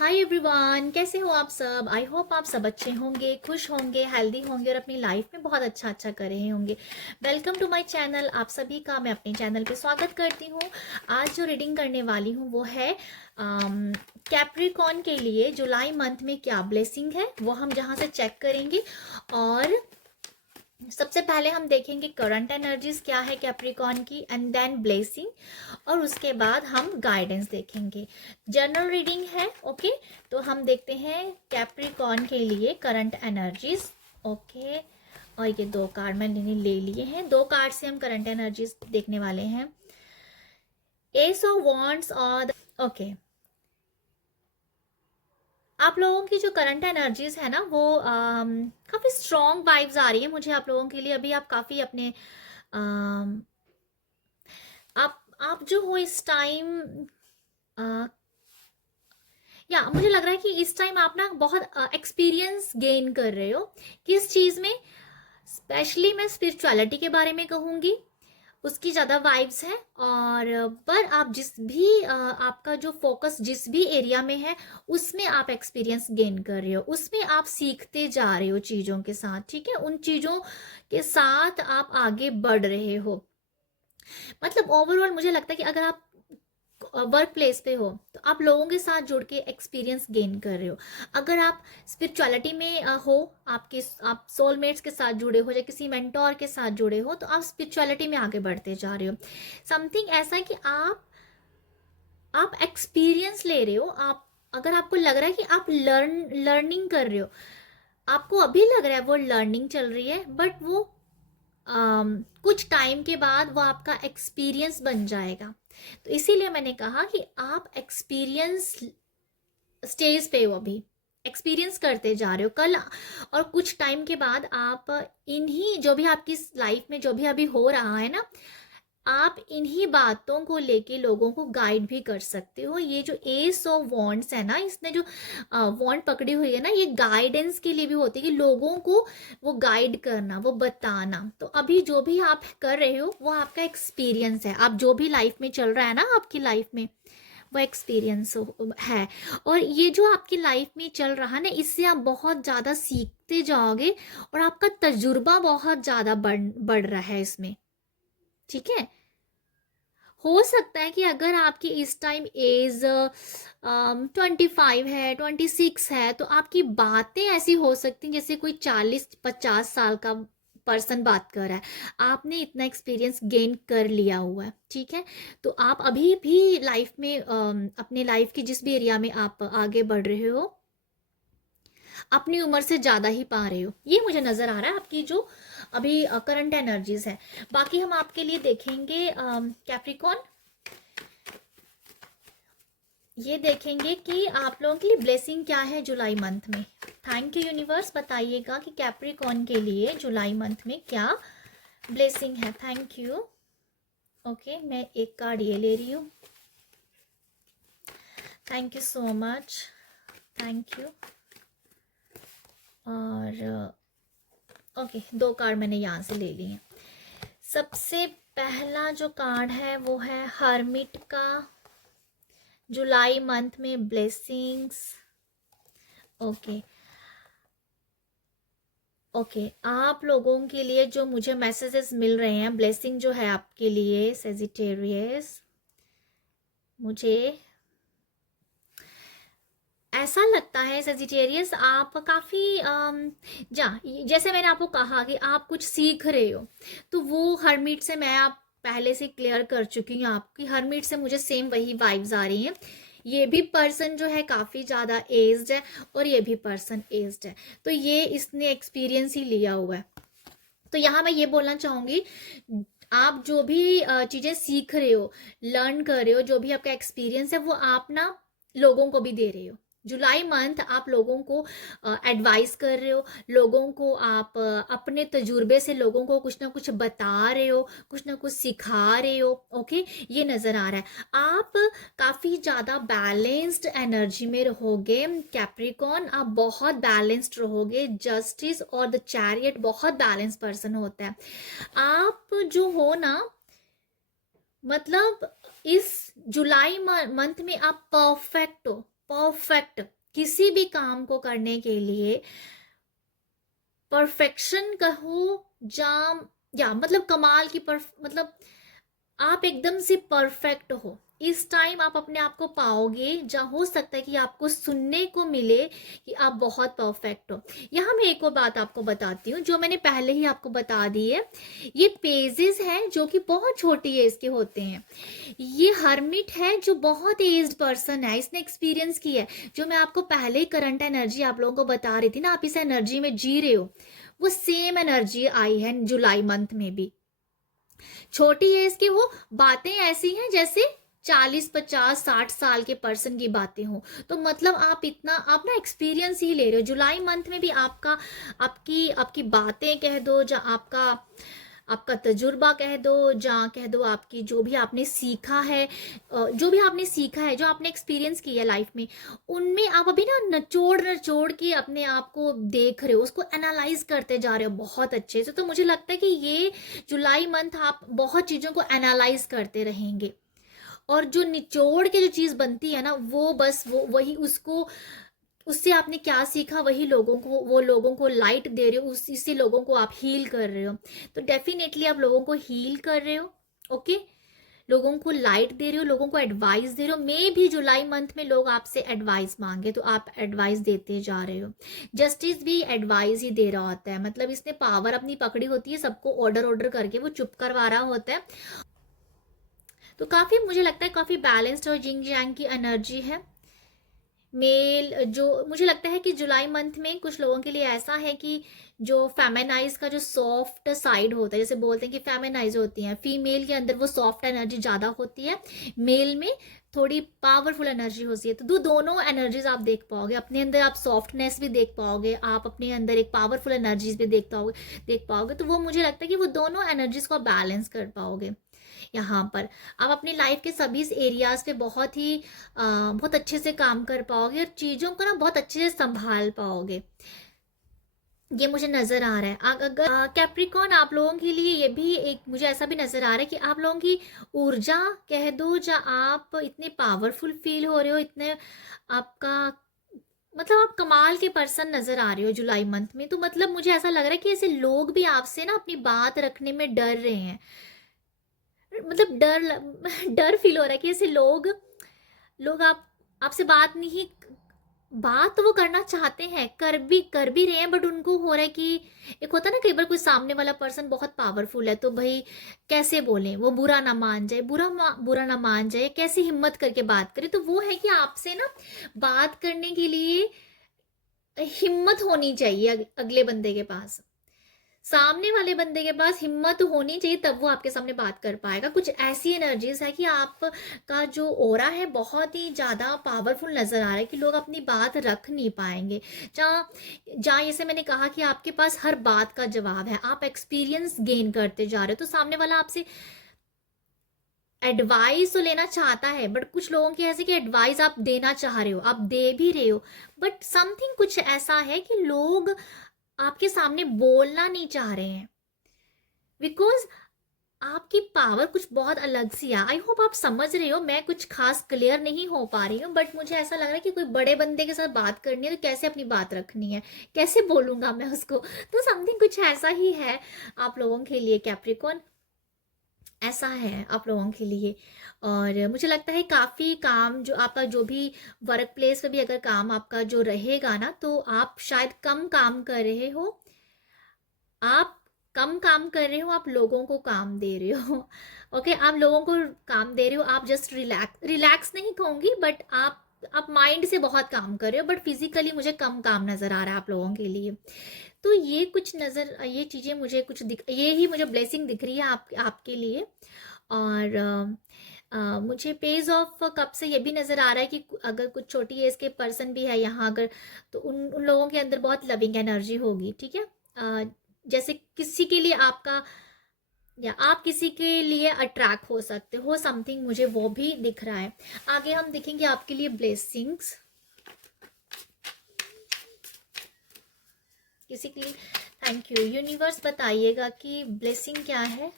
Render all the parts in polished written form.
Hi everyone, कैसे हो आप सब। आई होप आप सब अच्छे होंगे, खुश होंगे, हेल्दी होंगे और अपनी लाइफ में बहुत अच्छा अच्छा कर रहे होंगे। Welcome to my channel. आप सभी का मैं अपने चैनल पे स्वागत करती हूँ। आज जो रीडिंग करने वाली हूँ वो है कैप्रिकॉर्न के लिए जुलाई मंथ में क्या ब्लेसिंग है, वो हम जहाँ से चेक करेंगे। और सबसे पहले हम देखेंगे करंट एनर्जीज क्या है कैप्रिकॉर्न की, एंड देन ब्लेसिंग, और उसके बाद हम गाइडेंस देखेंगे। जनरल रीडिंग है, ओके। तो हम देखते हैं कैप्रिकॉर्न के लिए करंट एनर्जीज, ओके। और ये दो कार्ड मैंने ले लिए हैं, दो कार्ड से हम करंट एनर्जीज देखने वाले हैं। एस ऑफ वॉन्ड्स और ओके, आप लोगों की जो करंट एनर्जीज है ना वो काफ़ी स्ट्रॉन्ग वाइब्स आ रही है मुझे आप लोगों के लिए। अभी आप काफ़ी अपने अम, आप जो हो इस टाइम, या मुझे लग रहा है कि इस टाइम आप ना बहुत एक्सपीरियंस गेन कर रहे हो। किस चीज़ में? स्पेशली मैं स्पिरिचुअलिटी के बारे में कहूँगी, उसकी ज़्यादा वाइब्स हैं। और पर आप जिस भी आपका जो फोकस जिस भी एरिया में है उसमें आप एक्सपीरियंस गेन कर रहे हो, उसमें आप सीखते जा रहे हो चीज़ों के साथ, ठीक है। उन चीज़ों के साथ आप आगे बढ़ रहे हो। मतलब ओवरऑल मुझे लगता है कि अगर आप वर्क प्लेस पे हो तो आप लोगों के साथ जुड़ के एक्सपीरियंस गेन कर रहे हो। अगर आप स्पिरिचुअलिटी में हो, आप सोलमेट्स के साथ जुड़े हो या किसी मेंटोर के साथ जुड़े हो, तो आप स्पिरिचुअलिटी में आगे बढ़ते जा रहे हो। समथिंग ऐसा है कि आप एक्सपीरियंस ले रहे हो। आप अगर आपको लग रहा है कि आप लर्निंग कर रहे हो, आपको अभी लग रहा है वो लर्निंग चल रही है, बट वो कुछ टाइम के बाद वो आपका एक्सपीरियंस बन जाएगा। तो इसीलिए मैंने कहा कि आप एक्सपीरियंस स्टेज पे हो, अभी एक्सपीरियंस करते जा रहे हो। कल और कुछ टाइम के बाद आप इन्हीं जो भी आपकी लाइफ में जो भी अभी हो रहा है ना, आप इन्हीं बातों को लेके लोगों को गाइड भी कर सकते हो। ये जो एस ऑफ वॉन्ड्स है ना, इसने जो वॉन्ड पकड़ी हुई है ना, ये गाइडेंस के लिए भी होती है कि लोगों को वो गाइड करना, वो बताना। तो अभी जो भी आप कर रहे हो वो आपका एक्सपीरियंस है। आप जो भी लाइफ में चल रहा है ना आपकी लाइफ में, वो एक्सपीरियंस है। और ये जो आपकी लाइफ में चल रहा है ना, इससे आप बहुत ज़्यादा सीखते जाओगे और आपका तजुर्बा बहुत ज़्यादा बढ़ रहा है इसमें, ठीक है। हो सकता है कि अगर आपकी इस टाइम एज 25 है, 26 है, तो आपकी बातें ऐसी हो सकती हैं जैसे कोई 40-50 साल का पर्सन बात कर रहा है। आपने इतना एक्सपीरियंस गेन कर लिया हुआ है, ठीक है। तो आप अभी भी लाइफ में अपने लाइफ की जिस भी एरिया में आप आगे बढ़ रहे हो, अपनी उम्र से ज़्यादा ही पा रहे हो, ये मुझे नज़र आ रहा है आपकी जो अभी करंट एनर्जीज है। बाकी हम आपके लिए देखेंगे कैप्रिकॉन, ये देखेंगे कि आप लोगों के लिए ब्लेसिंग क्या है जुलाई मंथ में। थैंक यू यूनिवर्स, बताइएगा कि कैप्रिकॉन के लिए जुलाई मंथ में क्या ब्लेसिंग है। Thank you. ओके, मैं एक कार्ड ये ले रही हूँ। Thank you so much, thank you. और ओके, दो कार्ड मैंने यहाँ से ले लिए। सबसे पहला जो कार्ड है वो है हर्मिट का, जुलाई मंथ में ब्लेसिंग्स। ओके ओके, आप लोगों के लिए जो मुझे मैसेजेस मिल रहे हैं, ब्लेसिंग जो है आपके लिए सेजिटेरियस, मुझे ऐसा लगता है सेजिटेरियस आप काफ़ी जा जैसे मैंने आपको कहा कि आप कुछ सीख रहे हो, तो वो हरमीट से मैं आप पहले से क्लियर कर चुकी हूँ। आपकी हरमीट से मुझे सेम वही वाइब्स आ रही हैं। ये भी पर्सन जो है काफ़ी ज़्यादा एज्ड है और ये भी पर्सन एज्ड है, तो ये इसने एक्सपीरियंस ही लिया हुआ है। तो यहाँ मैं ये बोलना चाहूँगी, आप जो भी चीज़ें सीख रहे हो, लर्न कर रहे हो, जो भी आपका एक्सपीरियंस है वो आप ना लोगों को भी दे रहे हो। जुलाई मंथ आप लोगों को एडवाइस कर रहे हो, लोगों को आप अपने तजुर्बे से लोगों को कुछ ना कुछ बता रहे हो, कुछ ना कुछ सिखा रहे हो, ओके। ये नज़र आ रहा है। आप काफ़ी ज़्यादा बैलेंस्ड एनर्जी में रहोगे कैप्रिकॉन, आप बहुत बैलेंस्ड रहोगे। जस्टिस और द चैरियट बहुत बैलेंस पर्सन होता है। आप जो हो ना, मतलब इस जुलाई मंथ में आप परफेक्ट हो, परफेक्ट, किसी भी काम को करने के लिए परफेक्शन कहो जाम, या मतलब कमाल की मतलब आप एकदम से परफेक्ट हो। इस टाइम आप अपने आप को पाओगे, जहाँ हो सकता है कि आपको सुनने को मिले कि आप बहुत परफेक्ट हो। यहाँ मैं एक और बात आपको बताती हूँ जो मैंने पहले ही आपको बता दी है। ये पेजेस हैं जो कि बहुत छोटी एज के होते हैं। ये हर्मिट है जो बहुत एज्ड पर्सन है, इसने एक्सपीरियंस किया है। जो मैं आपको पहले ही करंट एनर्जी आप लोगों को बता रही थी ना, आप इस एनर्जी में जी रहे हो, वो सेम एनर्जी आई है जुलाई मंथ में भी। छोटी एज के हो, बातें ऐसी हैं जैसे 40 50 60 साल के पर्सन की बातें हो। तो मतलब आप इतना, आप ना एक्सपीरियंस ही ले रहे हो। जुलाई मंथ में भी आपका, आपकी आपकी बातें कह दो, या आपका आपका तजुर्बा कह दो, जहाँ कह दो आपकी जो भी आपने सीखा है, जो भी आपने सीखा है, जो आपने एक्सपीरियंस किया है लाइफ में, उनमें आप अभी ना नचोड़ नचोड़ के अपने आप को देख रहे हो, उसको एनालाइज करते जा रहे हो बहुत अच्छे से। तो मुझे लगता है कि ये जुलाई मंथ आप बहुत चीज़ों को एनालाइज करते रहेंगे, और जो निचोड़ के जो चीज़ बनती है ना, वो बस वो वही उसको, उससे आपने क्या सीखा वही लोगों को, वो लोगों को लाइट दे रहे हो, उसी लोगों को आप हील कर रहे हो। तो डेफिनेटली आप लोगों को हील कर रहे हो। ओके, लोगों को लाइट दे रहे हो, लोगों को एडवाइस दे रहे हो। मे भी जुलाई मंथ में लोग आपसे एडवाइस मांगे तो आप एडवाइस देते जा रहे हो। जस्टिस भी एडवाइस ही दे रहा होता है, मतलब इसने पावर अपनी पकड़ी होती है, सबको ऑर्डर ऑर्डर करके वो चुप करवा रहा होता है। तो काफ़ी मुझे लगता है काफ़ी बैलेंस्ड और जिंग जैंग की एनर्जी है। मेल, जो मुझे लगता है कि जुलाई मंथ में कुछ लोगों के लिए ऐसा है कि जो फेमिनाइज का जो सॉफ्ट साइड होता है, जैसे बोलते हैं कि फेमिनाइज होती हैं, फीमेल के अंदर वो सॉफ्ट एनर्जी ज़्यादा होती है, मेल में थोड़ी पावरफुल एनर्जी होती है। तो दोनों एनर्जीज आप देख पाओगे अपने अंदर, आप सॉफ्टनेस भी देख पाओगे, आप अपने अंदर एक पावरफुल एनर्जीज भी देख पाओगे। तो वो मुझे लगता है कि वो दोनों एनर्जीज को बैलेंस कर पाओगे। यहाँ पर आप अपनी लाइफ के सभी एरियाज पे बहुत अच्छे से काम कर पाओगे, और चीज़ों को ना बहुत अच्छे से संभाल पाओगे। ये मुझे नज़र आ रहा है। अगर कैप्रिकॉन, आप लोगों के लिए ये भी एक मुझे ऐसा भी नज़र आ रहा है कि आप लोगों की ऊर्जा कह दो, या आप इतने पावरफुल फील हो रहे हो, इतने आपका मतलब आप कमाल के पर्सन नज़र आ रहे हो जुलाई मंथ में। तो मतलब मुझे ऐसा लग रहा है कि ऐसे लोग भी आपसे ना अपनी बात रखने में डर रहे हैं, मतलब डर फील हो रहा है कि ऐसे लोग लोग आपसे बात नहीं, बात तो वो करना चाहते हैं, कर भी रहे हैं, बट उनको हो रहा है कि एक होता है ना, कई बार कोई सामने वाला पर्सन बहुत पावरफुल है, तो भाई कैसे बोलें, वो बुरा ना मान जाए, बुरा ना मान जाए, कैसे हिम्मत करके बात करे। तो वो है कि आपसे ना बात करने के लिए हिम्मत होनी चाहिए, अगले बंदे के पास, सामने वाले बंदे के पास हिम्मत होनी चाहिए, तब वो आपके सामने बात कर पाएगा। कुछ ऐसी एनर्जीज है कि आपका जो ओरा है बहुत ही ज़्यादा पावरफुल नज़र आ रहा है, कि लोग अपनी बात रख नहीं पाएंगे। जहाँ जहाँ जैसे मैंने कहा कि आपके पास हर बात का जवाब है, आप एक्सपीरियंस गेन करते जा रहे हो, तो सामने वाला आपसे एडवाइस तो लेना चाहता है, बट कुछ लोगों की ऐसे कि एडवाइस आप देना चाह रहे हो, आप दे भी रहे हो, बट समथिंग कुछ ऐसा है कि लोग आपके सामने बोलना नहीं चाह रहे हैं, बिकॉज आपकी पावर कुछ बहुत अलग सी है। आई होप आप समझ रहे हो, मैं कुछ खास क्लियर नहीं हो पा रही हूँ, बट मुझे ऐसा लग रहा है कि कोई बड़े बंदे के साथ बात करनी है तो कैसे अपनी बात रखनी है, कैसे बोलूँगा मैं उसको। तो समथिंग कुछ ऐसा ही है आप लोगों के लिए कैप्रिकॉन, ऐसा है आप लोगों के लिए। और मुझे लगता है काफ़ी काम जो आपका, जो भी वर्क प्लेस पे भी अगर काम आपका जो रहेगा ना, तो आप शायद कम काम कर रहे हो, आप कम काम कर रहे हो, आप लोगों को काम दे रहे हो। ओके, आप लोगों को काम दे रहे हो, आप जस्ट रिलैक्स नहीं कहूँगी, बट आप माइंड से बहुत काम कर रहे हो, बट फिजिकली मुझे कम काम नज़र आ रहा है आप लोगों के लिए। तो ये कुछ नज़र, ये चीज़ें मुझे कुछ ये ही मुझे ब्लेसिंग दिख रही है आपके लिए। और मुझे पेज ऑफ कप से ये भी नज़र आ रहा है कि अगर कुछ छोटी एज के पर्सन भी है यहाँ, अगर तो उन लोगों के अंदर बहुत लविंग एनर्जी होगी। ठीक है, जैसे किसी के लिए आपका, या आप किसी के लिए अट्रैक्ट हो सकते हो, समथिंग मुझे वो भी दिख रहा है। आगे हम देखेंगे आपके लिए ब्लेसिंग्स किसी के लिए। थैंक यू यूनिवर्स, बताइएगा कि ब्लेसिंग क्या है।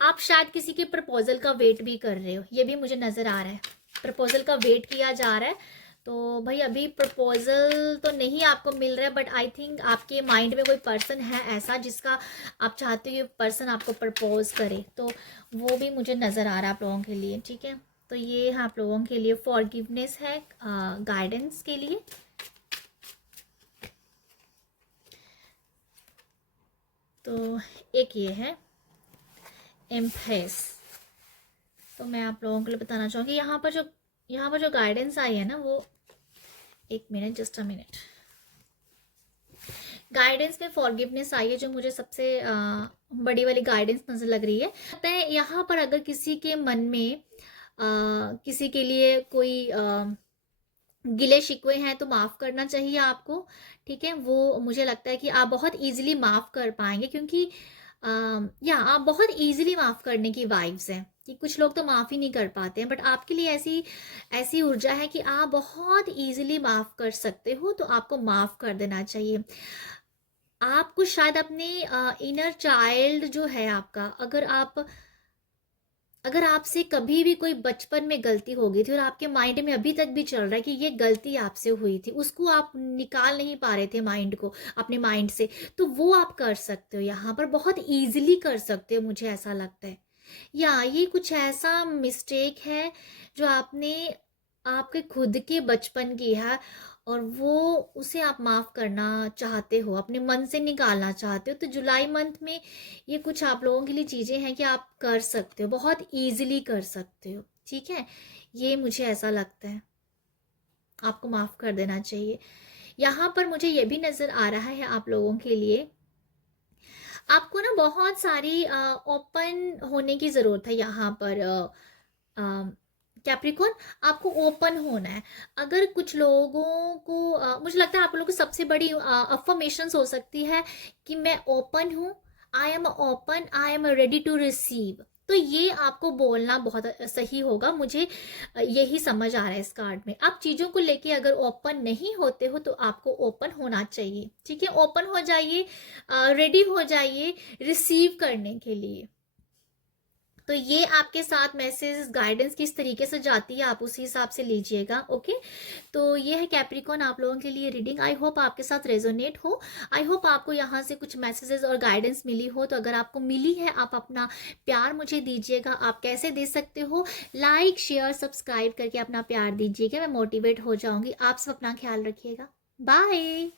आप शायद किसी के प्रपोजल का वेट भी कर रहे हो, ये भी मुझे नज़र आ रहा है। प्रपोजल का वेट किया जा रहा है, तो भाई अभी प्रपोजल तो नहीं आपको मिल रहा है, बट आई थिंक आपके माइंड में कोई पर्सन है ऐसा जिसका आप चाहते हो ये पर्सन आपको प्रपोज करे, तो वो भी मुझे नज़र आ रहा है आप लोगों के लिए। ठीक है, तो ये है आप लोगों के लिए फॉरगिवनेस है गाइडेंस के लिए। तो एक ये है एम्प्रेस। तो मैं आप लोगों के लिए बताना चाहूँगी यहाँ पर जो गाइडेंस आई है ना, वो एक minute, just a minute. Guidance में फॉरगिवनेस आई है, जो मुझे सबसे बड़ी वाली गाइडेंस नजर लग रही है। लगता है यहाँ पर अगर किसी के मन में किसी के लिए कोई गिले शिकवे हैं तो माफ़ करना चाहिए आपको। ठीक है, वो मुझे लगता है कि आप बहुत इजीली माफ़ कर पाएंगे, क्योंकि या आप बहुत इजीली माफ़ करने की वाइब्स हैं कि कुछ लोग तो माफ़ ही नहीं कर पाते हैं, बट आपके लिए ऐसी ऐसी ऊर्जा है कि आप बहुत इजीली माफ़ कर सकते हो, तो आपको माफ़ कर देना चाहिए। आपको शायद अपने इनर चाइल्ड जो है आपका, अगर आपसे कभी भी कोई बचपन में गलती हो गई थी और आपके माइंड में अभी तक भी चल रहा है कि ये गलती आपसे हुई थी, उसको आप निकाल नहीं पा रहे थे माइंड को, अपने माइंड से, तो वो आप कर सकते हो, यहाँ पर बहुत इजीली कर सकते हो, मुझे ऐसा लगता है। या ये कुछ ऐसा मिस्टेक है जो आपने आपके खुद के बचपन की है, और वो उसे आप माफ़ करना चाहते हो, अपने मन से निकालना चाहते हो, तो जुलाई मंथ में ये कुछ आप लोगों के लिए चीज़ें हैं कि आप कर सकते हो, बहुत ईजिली कर सकते हो। ठीक है, ये मुझे ऐसा लगता है, आपको माफ़ कर देना चाहिए। यहाँ पर मुझे ये भी नज़र आ रहा है आप लोगों के लिए, आपको ना बहुत सारी ओपन होने की ज़रूरत है यहाँ पर। कैप्रिकॉन, आपको ओपन होना है। अगर कुछ लोगों को मुझे लगता है आप लोगों को सबसे बड़ी अफर्मेशंस हो सकती है कि मैं ओपन हूँ, I am open, I am ready to receive. तो ये आपको बोलना बहुत सही होगा, मुझे यही समझ आ रहा है इस कार्ड में। आप चीज़ों को लेके अगर ओपन नहीं होते हो तो आपको ओपन होना चाहिए। ठीक है, ओपन हो जाइए, रेडी हो जाइए रिसीव करने के लिए। तो ये आपके साथ मैसेज गाइडेंस किस तरीके से जाती है आप उसी हिसाब से लीजिएगा। ओके, तो ये है कैप्रिकॉन आप लोगों के लिए रीडिंग। आई होप आपके साथ रेजोनेट हो, आई होप आपको यहाँ से कुछ मैसेजेस और गाइडेंस मिली हो। तो अगर आपको मिली है, आप अपना प्यार मुझे दीजिएगा। आप कैसे दे सकते हो? लाइक शेयर सब्सक्राइब करके अपना प्यार दीजिएगा, मैं मोटिवेट हो जाऊंगी। आप सब अपना ख्याल रखिएगा, बाय।